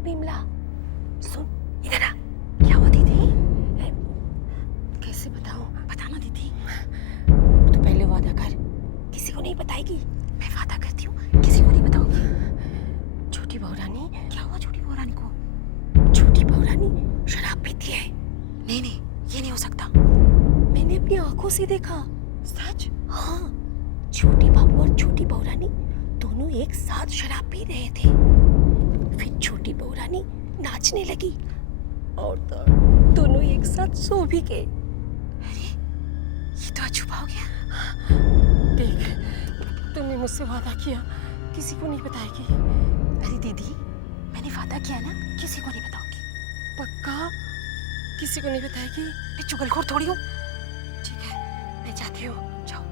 नहीं बिमला, सुन इधर आ। क्या हुआ दीदी? कैसे बताऊं? बताना दीदी। तू पहले वादा कर, किसी को नहीं बताएगी। मैं वादा करती हूँ, किसी को नहीं बताऊंगी। छोटी बहू रानी। क्या हुआ छोटी बहू रानी को? छोटी बहू रानी शराब पीती है। नहीं नहीं, ये नहीं हो सकता। मैंने अपनी आंखों से देखा। सच? हाँ, छोटी बाबू और छोटी बहू रानी दोनों एक साथ शराब पी रहे थे। फिर छोटी बहू रानी नाचने लगी और दोनों एक साथ सो भी गए। अरे ये तो अछूबा हो गया। देख, तुमने मुझसे वादा किया किसी को नहीं बताएगी। अरे दीदी, मैंने वादा किया ना, किसी को नहीं बताऊंगी। पक्का? किसी को नहीं बताएगी? मैं चुगलखोर थोड़ी हूँ। ठीक है, मैं जाती हूँ। जाओ।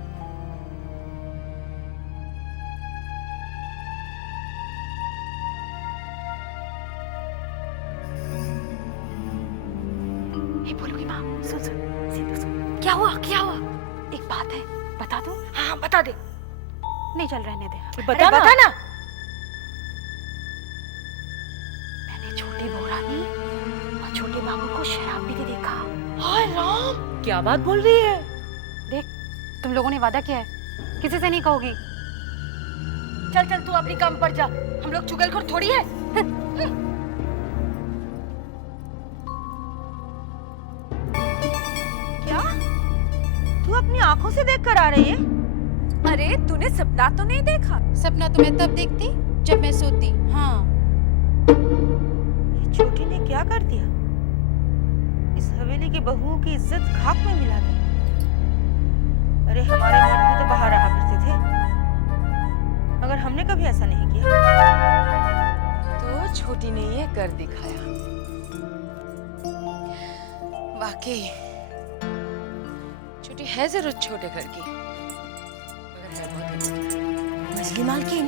ये बोलूंगी माँ। सुन सुन, सीधे सुन। क्या हुआ? क्या हुआ? एक बात है, बता दो? हाँ बता दे। नहीं चल, रहने दे। बता ना। मैंने छोटी बहू रानी और छोटे बाबू को शराब पीते देखा। हाय राम, क्या बात बोल रही है? देख, तुम लोगों ने वादा किया है, किसी से नहीं कहोगी। चल चल, तू अपनी काम पर जा। हम लोग चुगलखोर थोड़ी है। क्या तू अपनी आंखों से देख कर आ रही है? अरे तूने सपना तो नहीं देखा? सपना तो मैं तब देखती जब मैं सोती। हाँ। ये छोटी ने क्या कर दिया? इस हवेली की बहुओं की इज्जत खाक में मिला दी। अरे हमारे मर्द भी तो बाहर रहा करते थे, मगर हमने कभी ऐसा नहीं किया। तो छोटी ने ये कर दिखाया। वाकई छोटी है जरूर छोटे घर की, मगर है बहुत। मछली मालकिन,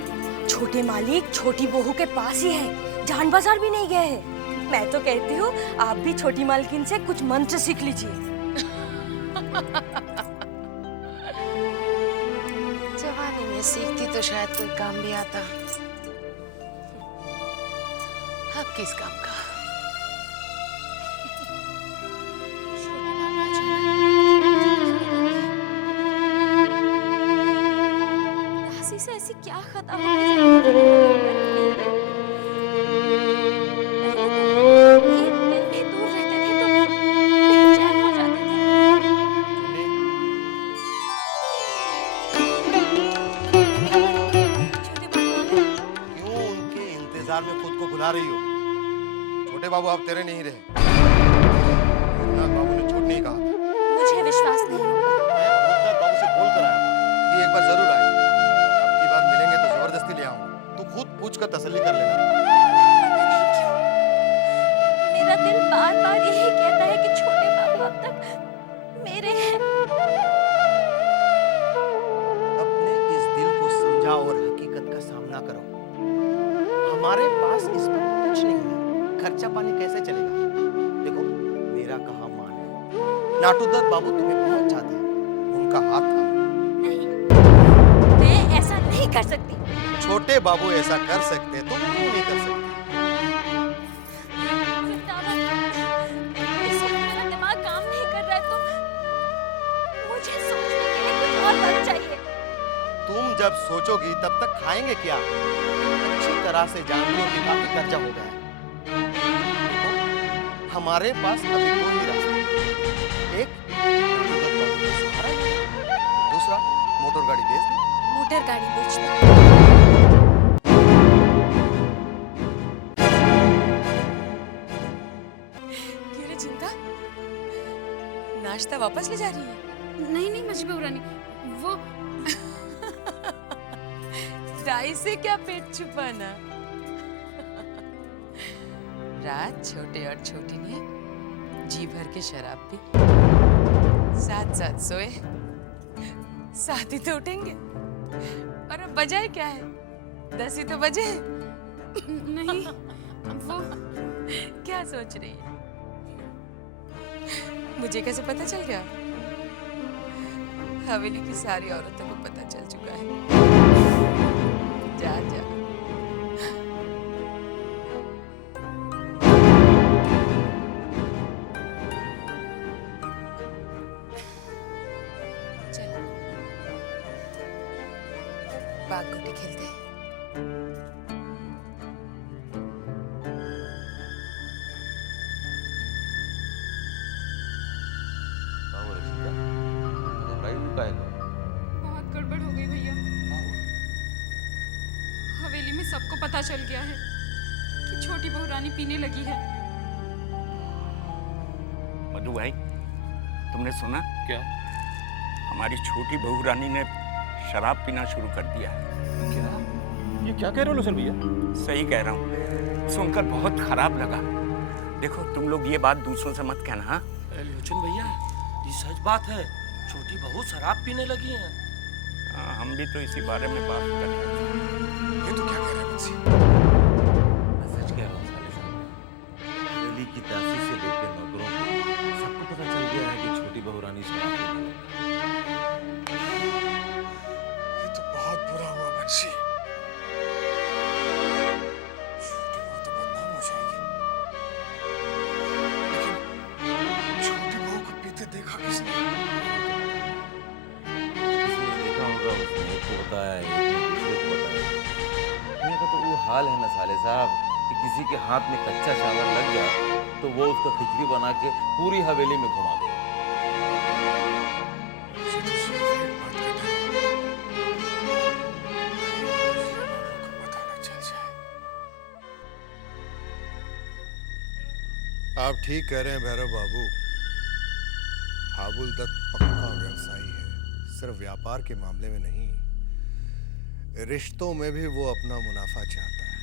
छोटे मालिक छोटी बहू के पास ही है, जान बाजार भी नहीं गए हैं। मैं तो कहती हूँ आप भी छोटी मालकिन से कुछ मंत्र सीख लीजिए। जवानी में सीखती तो शायद कोई काम भी आता। अब किस काम का? राशि से ऐसी क्या खता हो गई? में खुद को भुला रही हो। छोटे बाबू अब तेरे नहीं रहे। बाबू ने झूठ नहीं कहा। मुझे विश्वास नहीं होगा। मैं बाबू से बोल कर आया था कि एक बार जरूर आए। अब की बार मिलेंगे तो जबरदस्ती ले आऊंगा। तू खुद पूछ कर तसल्ली कर लेना। पता नहीं क्यों मेरा दिल बार-बार यही कहता है कि छोटे बाबू अब तक मेरे हैं। अपने इस दिल को समझाओ और हकीकत का सामना करो। हमारे पास इस पर कुछ नहीं है, खर्चा पानी कैसे चलेगा? देखो, मेरा कहा मान है। नाटूदत्त बाबू तुम्हें बहुत चाहते हैं, उनका हाथ थामो। नहीं, मैं ऐसा नहीं कर सकती। छोटे बाबू ऐसा कर सकते, तुम क्यों नहीं कर सकती? इस वक्त मेरा दिमाग काम नहीं कर रहा है, तो मुझे सोचने के लिए कुछ और वक्त चाहिए। तुम जब सोचोगी तब तक खाएंगे क्या? अच्छी तरह से जानती हो कि काफी कर्जा हो गया है। देखो, हमारे पास अभी दो ही रास्ते हैं। एक, नाटूदत्त बाबू को सहारा देना। दूसरा, मोटर गाड़ी बेच दो। मोटर गाड़ी बेचना। क्यों रे चिंता? नाश्ता वापस ले जा रही है? नहीं नहीं मजबूर रानी, वो दाई से क्या पेट छुपाना? रात छोटे और छोटी ने जी भर के शराब पी, साथ साथ सोए, साथ ही तो उठेंगे। और अब बजाए क्या है? 10 ही तो बजे। नहीं, वो क्या सोच रही है? मुझे कैसे पता चल गया? हवेली की सारी औरतों को पता चल चुका है। जा जा। खेलते खेलते। बहुत गड़बड़ हो गई भैया। हवेली में सबको पता चल गया है कि छोटी बहू रानी पीने लगी है। मधु भाई, तुमने सुना? क्या? हमारी छोटी बहू रानी ने शराब पीना शुरू कर दिया है। क्या? ये क्या कह रहे हो लोचन भैया? सही कह रहा हूँ, सुनकर बहुत खराब लगा। देखो तुम लोग ये बात दूसरों से मत कहना। हाँ? लोचन भैया, ये सच बात है, छोटी बहू शराब पीने लगी है। हाँ, हम भी तो इसी बारे में बात कर रहे थे। ये तो क्या कह रहे हैं मुझसे? मैं सच कह रहा हूँ साले साहब, हवेली की दासी से लेकर नौकरों को सबको पता चल गया है कि छोटी बहू रानी शराब पीने लगी। ये तो बहुत बुरा हुआ बंशी। छोटी बहू तो बदनाम हो जाएगी। लेकिन छोटी बहू को पीते देखा किसने? किसी ने देखा होगा, उसने एक को बताया, एक ने दूसरे को बताया। दुनिया का तो वो हाल है ना साले साहब कि किसी के हाथ में कच्चा चावल लग गया तो वो उसका खिचड़ी बना के पूरी हवेली में घुमा देगा। मुझे तो सिर्फ एक बात का डर है, को पता न चल जाए। आप ठीक कह रहे हैं भैरव बाबू। हाबुल दत्त पक्का व्यवसायी है, सिर्फ व्यापार के मामले में नहीं, रिश्तों में भी वो अपना मुनाफा चाहता है।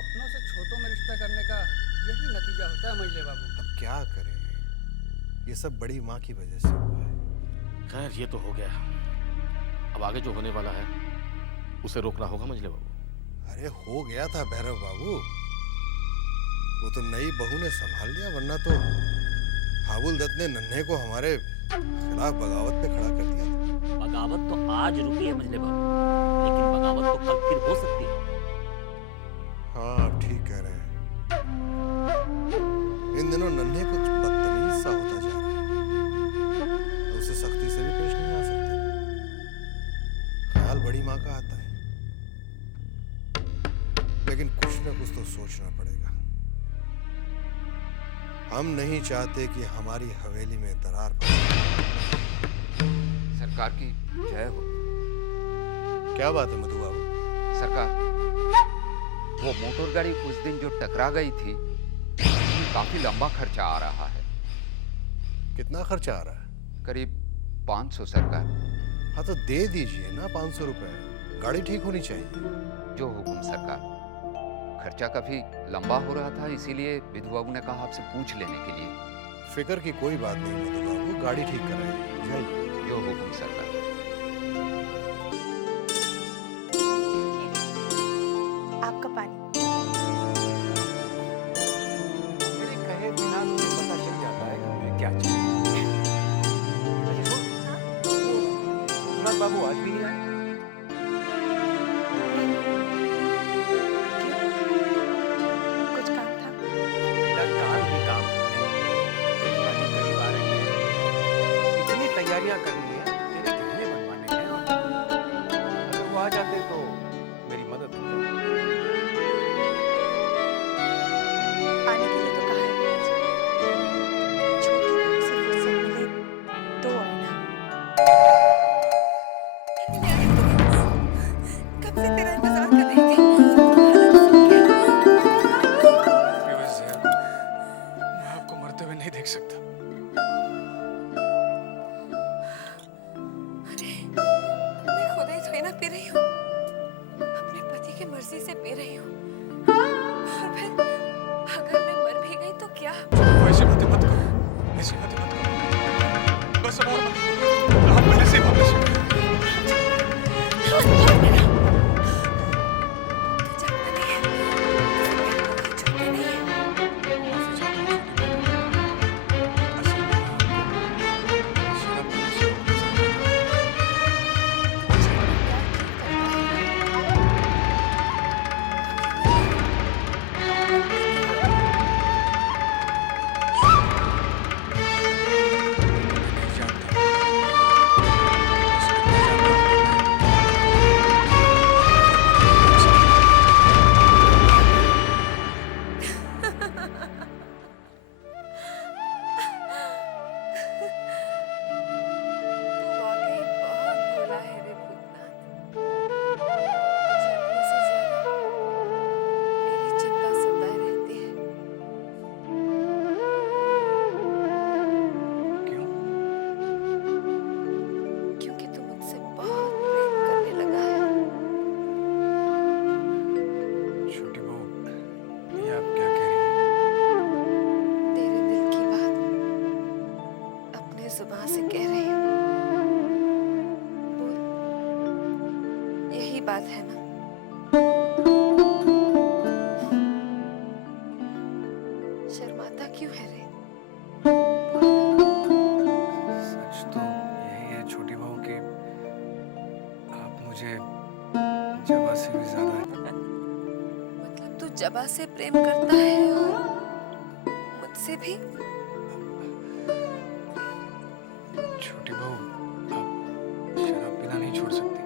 अपनों से छोटों में रिश्ता करने का यही नतीजा होता है मंजले बाबू। अब क्या करें, ये सब बड़ी माँ की वजह से हुआ है। खैर ये तो हो गया, अब आगे जो होने वाला है उसे रोकना होगा मंजले बाबू। अरे हो गया था भैरव बाबू, वो तो नई बहू ने संभाल लिया, वरना तो हाबुल दत्त ने नन्हे को हमारे खिलाफ बगावत पे खड़ा कर दिया था। बगावत तो आज रुकी है मंजले बाबू, लेकिन बगावत तो कल फिर हो सकती है। हाँ आप ठीक कह रहे हैं। इन दिनों नन्हे कुछ बदतमीज सा होता जा रहा है, उसे सख्ती से भी पेश नहीं आ सकते। ख्याल बड़ी माँ का आता है, लेकिन कुछ न कुछ तो सोचना पड़ेगा। हम नहीं चाहते कि हमारी हवेली में दरार पड़े। सरकार की जय हो। क्या बात है मधु बाबू? सरकार, वो मोटर गाड़ी उस दिन जो टकरा गई थी, उसमें काफी लंबा खर्चा आ रहा है। कितना खर्चा आ रहा है? करीब 500 सरकार। हाँ तो दे दीजिए ना 500 रुपए, गाड़ी ठीक होनी चाहिए। जो हुकुम सरकार। खर्चा काफी लंबा हो रहा था, इसीलिए विधु बाबू ने कहा आपसे पूछ लेने के लिए। फिक्र की कोई बात नहीं मधु बाबू, गाड़ी ठीक कराइए। जाइए। जो हुकुम सरकार। आपका पानी। मेरे कहे बिना तुम्हें पता चल जाता है कि तुम्हें क्या चाहिए। अच्छा सुन, रघुनाथ बाबू आज भी नहीं आए? कुछ काम था? मेरा काम ही काम है। शादी करीब आ रही है, इतनी तैयारियां करनी है, तेरे गहने बनवाने हैं। अगर वो आ जाते तो मेरी मदद हो जाती। आने के लिए तो कहा है भैया जी। छोटी बहू से फुर्सत मिले तो आना। कब से तेरा इंतजार कर रही थी। मैं आपको मरते हुए नहीं देख सकता। जबा से प्रेम करता है और मुझसे भी। छोटी बहू, आप शराब पीना नहीं छोड़ सकती।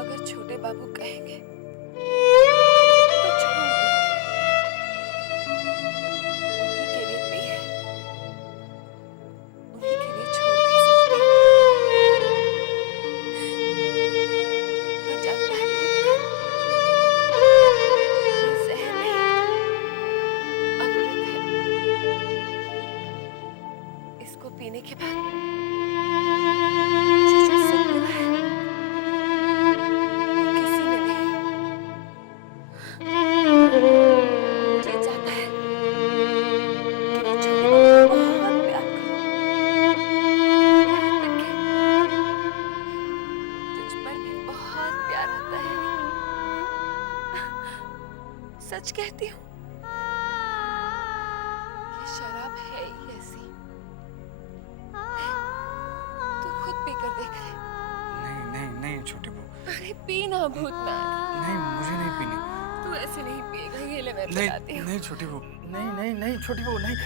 अगर छोटे बाबू कहेंगे पीने के बाद मुझे जो सुख मिला है वो किसी ने नहीं। मुझे जाता है कि मैं छोटी बहू को बहुत प्यार करूं, यहाँ तक कि तुझ पर भी बहुत प्यार आता है। सच कहती हूँ, ये शराब है ही ऐसी। नहीं छोटी बहू। अरे पीना भूतनाथ। नहीं, मुझे नहीं पीनी। तू ऐसे नहीं पिएगा, ये ले मैं नहीं, पिलाती हूँ। नहीं छोटी बहू, नहीं छोटी बहू, नहीं।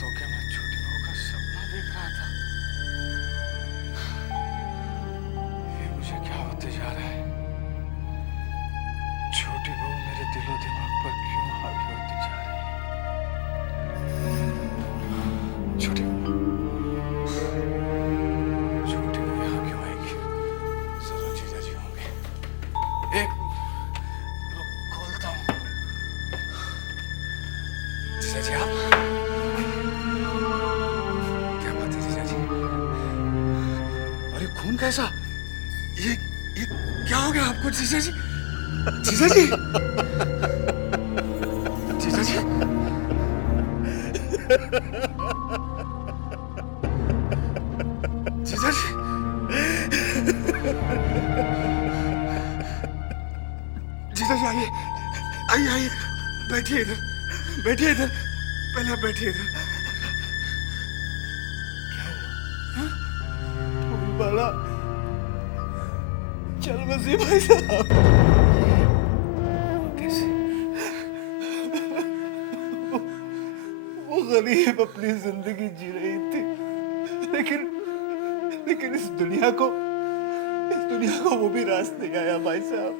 तो क्या मैं छोटी बहू का सपना देख रहा था? ये मुझे क्या होते जा रहा है? छोटी बहू मेरे दिलो दिमाग पर क्यों हावी होती जा रही है? छोटी बहू यहाँ क्यों आएगी? जरूर जीजा जी होंगे। एक खोलता हूँ। जीजा जी आप? क्या बात है जीजा जी? अरे खून कैसा? ये क्या हो गया आपको जीजा जी? जीजा जी, जीजा जी, जीजा जी, जीजा जी आइए, आइए, बैठिए इधर, पहले आप बैठिए इधर। क्या हुआ? बड़ा चल मसीह भाई साहब। गरीब अपनी जिंदगी जी रही थी, लेकिन इस दुनिया को वो भी रास नहीं आया भाई साहब।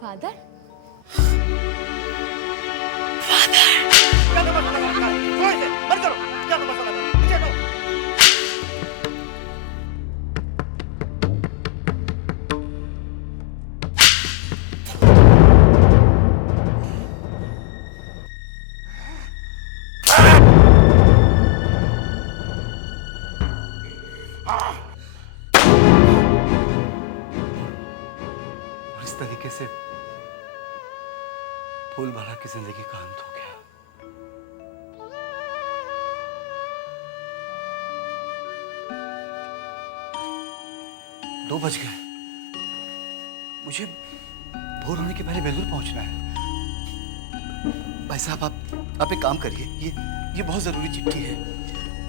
फादर, इस तरीके से फूल भरा की जिंदगी का अंत हो गया। 2 बज गए। मुझे भोर होने के पहले बेलूर पहुंचना है। भाई साहब आप एक काम करिए, ये बहुत जरूरी चिट्ठी है।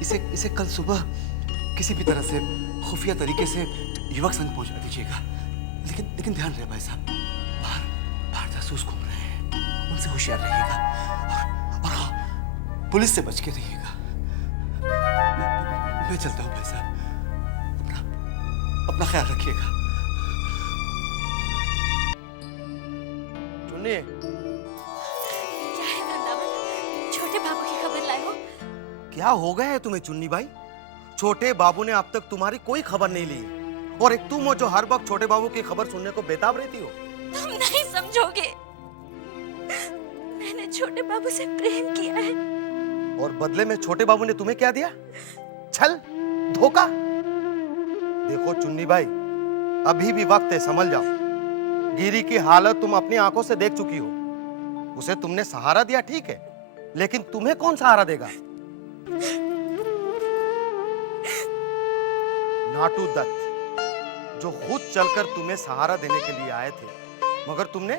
इसे कल सुबह किसी भी तरह से खुफिया तरीके से युवक संघ पहुंचा दीजिएगा। लेकिन ध्यान रहे भाई साहब, बाहर जासूस घूम रहे हैं, उनसे होशियार रहिएगा और हाँ, पुलिस से बच के रहिएगा। मैं चलता हूँ भाई साहब, अपना ख्याल रखिएगा। चुन्नी, क्या है वृंदावन? छोटे बाबू की खबर लाए हो? क्या हो गया है तुम्हें चुन्नी भाई? छोटे बाबू ने अब तक तुम्हारी कोई खबर नहीं ली, और एक तुम हो जो हर वक्त छोटे बाबू की खबर सुनने को बेताब रहती हो। तुम नहीं समझोगे, मैंने छोटे बाबू से प्रेम किया है। और बदले में छोटे बाबू ने तुम्हें क्या दिया? छल, धोखा। देखो चुन्नी भाई, अभी भी वक्त है, संभल जाओ। गिरी की हालत तुम अपनी आंखों से देख चुकी हो। उसे तुमने सहारा दिया ठीक है, लेकिन तुम्हें कौन सहारा देगा? नाटू दत्त जो खुद चलकर तुम्हें सहारा देने के लिए आए थे, मगर तुमने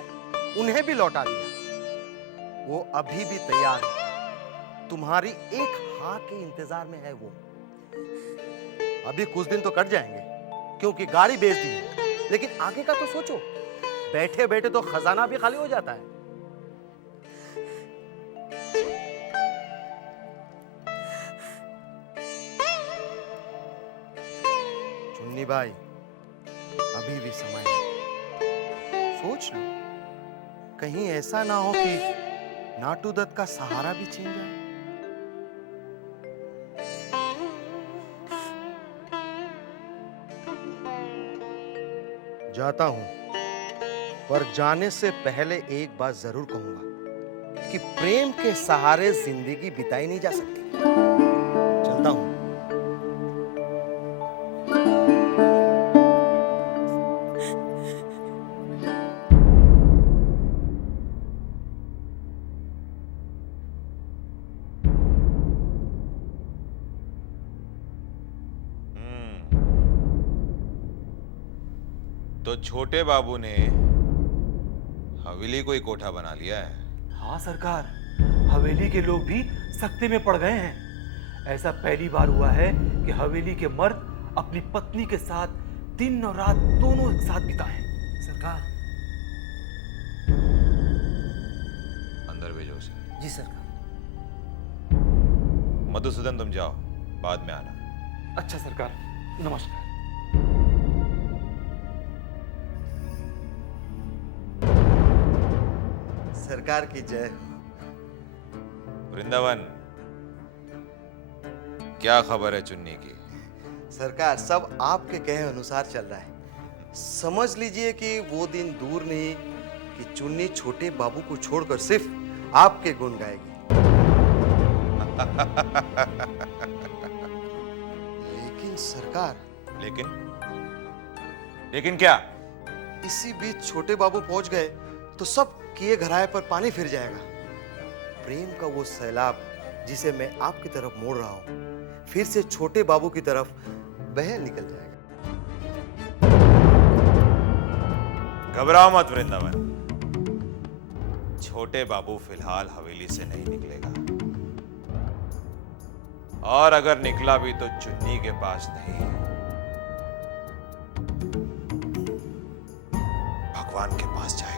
उन्हें भी लौटा दिया। वो अभी भी तैयार है, तुम्हारी एक हाँ के इंतजार में है वो। अभी कुछ दिन तो कट जाएंगे क्योंकि गाड़ी बेच दी है, लेकिन आगे का तो सोचो। बैठे बैठे तो खजाना भी खाली हो जाता है। चुन्नी भाई, अभी भी समय है, सोच लो। कहीं ऐसा ना हो कि नाटू दत्त का सहारा भी छीन जाए। जाता हूं, पर जाने से पहले एक बात जरूर कहूंगा कि प्रेम के सहारे जिंदगी बिताई नहीं जा सकती। चलता हूं। तो छोटे बाबू ने हवेली को ही कोठा बना लिया है। हाँ सरकार, हवेली के लोग भी सख्ते में पड़ गए हैं। ऐसा पहली बार हुआ है कि हवेली के मर्द अपनी पत्नी के साथ दिन और रात दोनों एक साथ बिताएं। सरकार। अंदर भेजो उसे। जी सरकार। मधुसूदन तुम जाओ, बाद में आना। अच्छा सरकार, नमस्कार। सरकार की जय। वृंदावन, क्या खबर है चुन्नी की? सरकार, सब आपके कहे अनुसार चल रहा है। समझ लीजिए कि वो दिन दूर नहीं कि चुन्नी छोटे बाबू को छोड़कर सिर्फ आपके गुण गाएगी। लेकिन सरकार। लेकिन क्या? इसी बीच छोटे बाबू पहुंच गए तो सब किए घराए पर पानी फिर जाएगा। प्रेम का वो सैलाब जिसे मैं आपकी तरफ मोड़ रहा हूं, फिर से छोटे बाबू की तरफ बह निकल जाएगा। घबराओ मत वृंदावन, छोटे बाबू फिलहाल हवेली से नहीं निकलेगा, और अगर निकला भी तो चुन्नी के पास नहीं, भगवान के पास जाए।